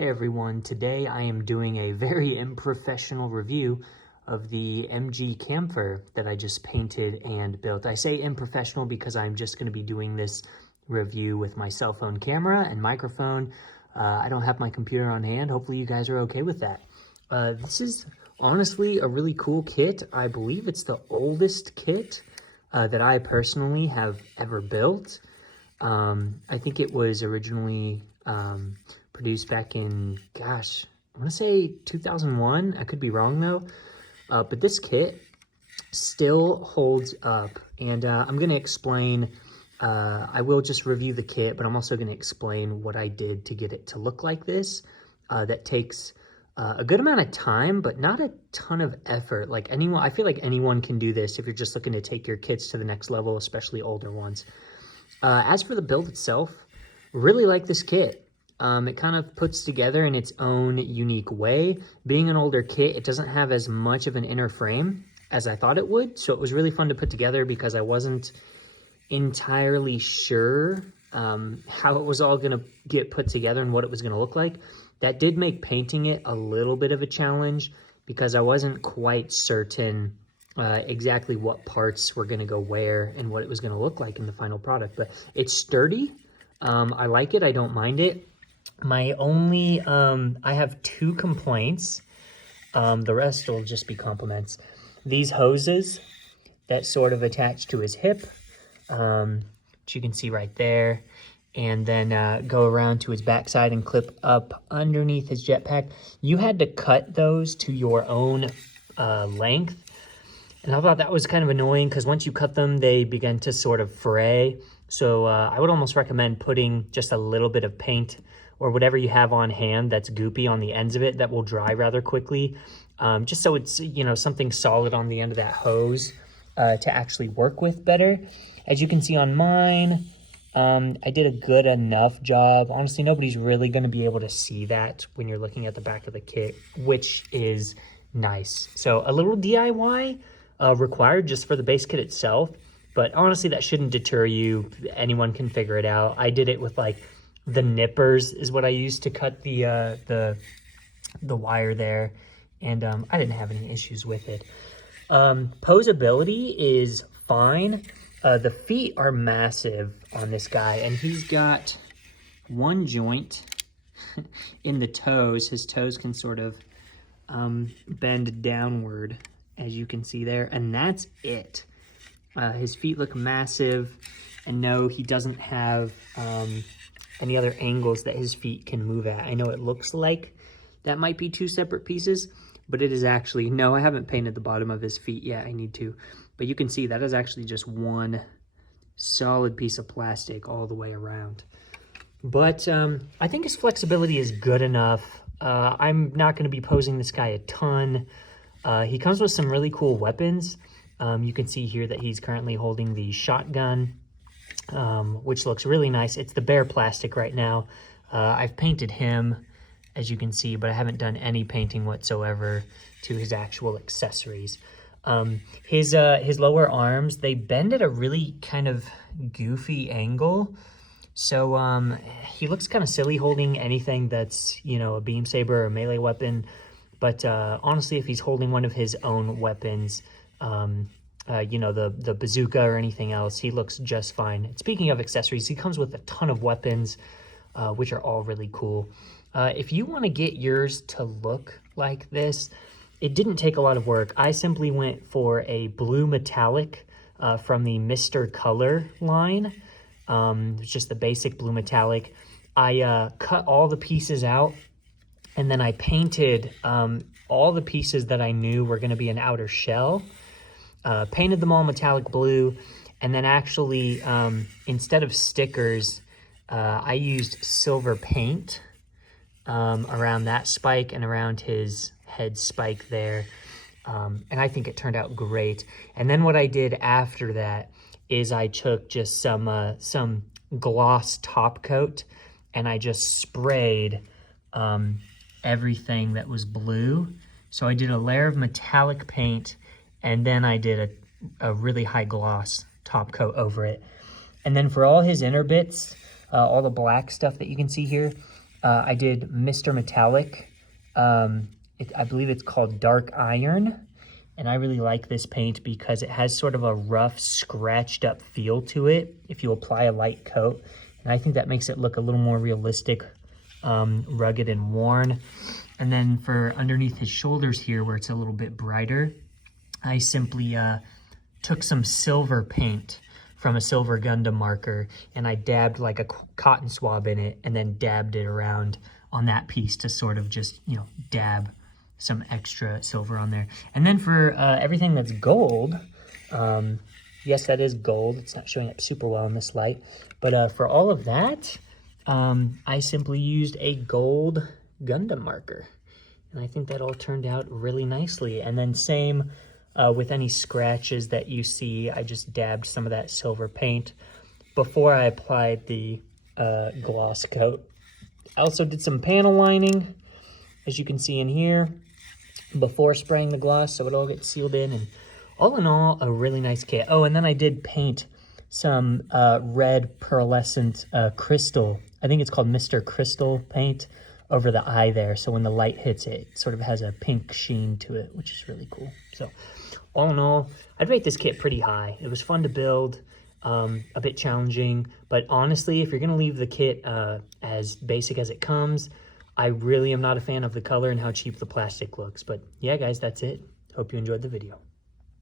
Hey everyone, today I am doing a very unprofessional review of the MG Kampfer that I just painted and built. I say unprofessional because I'm just going to be doing this review with my cell phone camera and microphone. I don't have my computer on hand. Hopefully you guys are okay with that. This is honestly a really cool kit. I believe it's the oldest kit that I personally have ever built. I think it was originally produced back in, gosh, I want to say 2001. I could be wrong though. But this kit still holds up, and I'm going to explain, I will just review the kit, but I'm also going to explain what I did to get it to look like this. That takes a good amount of time, but not a ton of effort. Like anyone, I feel like anyone can do this if you're just looking to take your kits to the next level, especially older ones. As for the build itself, really like this kit. It kind of puts together in its own unique way. Being an older kit, it doesn't have as much of an inner frame as I thought it would. So it was really fun to put together because I wasn't entirely sure how it was all going to get put together and what it was going to look like. That did make painting it a little bit of a challenge because I wasn't quite certain exactly what parts were going to go where and what it was going to look like in the final product. But it's sturdy. I like it. I don't mind it. My only, I have 2 complaints. The rest will just be compliments. These hoses that sort of attach to his hip, which you can see right there, and then go around to his backside and clip up underneath his jetpack. You had to cut those to your own length. And I thought that was kind of annoying because once you cut them, they begin to sort of fray. So I would almost recommend putting just a little bit of paint or whatever you have on hand that's goopy on the ends of it that will dry rather quickly. Just so it's, you know, something solid on the end of that hose to actually work with better. As you can see on mine, I did a good enough job. Honestly, nobody's really going to be able to see that when you're looking at the back of the kit, which is nice. So a little DIY required just for the base kit itself. But honestly, that shouldn't deter you. Anyone can figure it out. I did it with like the nippers is what I used to cut the wire there, and I didn't have any issues with it. Posability is fine. The feet are massive on this guy, and he's got one joint in the toes. His toes can sort of bend downward, as you can see there, and that's it. His feet look massive, and no, he doesn't have any other angles that his feet can move at. I know it looks like that might be 2 separate pieces, but it is actually, no, I haven't painted the bottom of his feet yet. I need to, but you can see that is actually just one solid piece of plastic all the way around. But I think his flexibility is good enough. I'm not going to be posing this guy a ton. He comes with some really cool weapons. You can see here that he's currently holding the shotgun, which looks really nice. It's the bare plastic right now. I've painted him, as you can see, but I haven't done any painting whatsoever to his actual accessories. His lower arms, they bend at a really kind of goofy angle. So he looks kind of silly holding anything that's, you know, a beam saber or a melee weapon. But honestly, if he's holding one of his own weapons, you know, the bazooka or anything else, he looks just fine. And speaking of accessories, he comes with a ton of weapons, which are all really cool. If you want to get yours to look like this, it didn't take a lot of work. I simply went for a blue metallic from the Mr. Color line. It's just the basic blue metallic. I cut all the pieces out, and then I painted all the pieces that I knew were going to be an outer shell. Painted them all metallic blue, and then actually, instead of stickers, I used silver paint around that spike and around his head spike there, and I think it turned out great. And then what I did after that is I took just some gloss top coat, and I just sprayed everything that was blue. So I did a layer of metallic paint, and then I did a really high gloss top coat over it. And then for all his inner bits, all the black stuff that you can see here, I did Mr. Metallic. I believe it's called Dark Iron. And I really like this paint because it has sort of a rough, scratched up feel to it if you apply a light coat. And I think that makes it look a little more realistic, rugged and worn. And then for underneath his shoulders here, where it's a little bit brighter, I simply took some silver paint from a silver Gundam marker, and I dabbed like a cotton swab in it and then dabbed it around on that piece to sort of just, you know, dab some extra silver on there. And then for everything that's gold, yes, that is gold. It's not showing up super well in this light, but for all of that, I simply used a gold Gundam marker. And I think that all turned out really nicely. And then same with any scratches that you see, I just dabbed some of that silver paint before I applied the gloss coat. I also did some panel lining, as you can see in here, before spraying the gloss, so it all gets sealed in. And all in all, a really nice kit. Oh, and then I did paint some red pearlescent crystal. I think it's called Mr. Crystal paint over the eye there. So when the light hits it, it sort of has a pink sheen to it, which is really cool. So all in all, I'd rate this kit pretty high. It was fun to build, a bit challenging, but honestly, if you're gonna leave the kit as basic as it comes, I really am not a fan of the color and how cheap the plastic looks. But yeah, guys, that's it. Hope you enjoyed the video.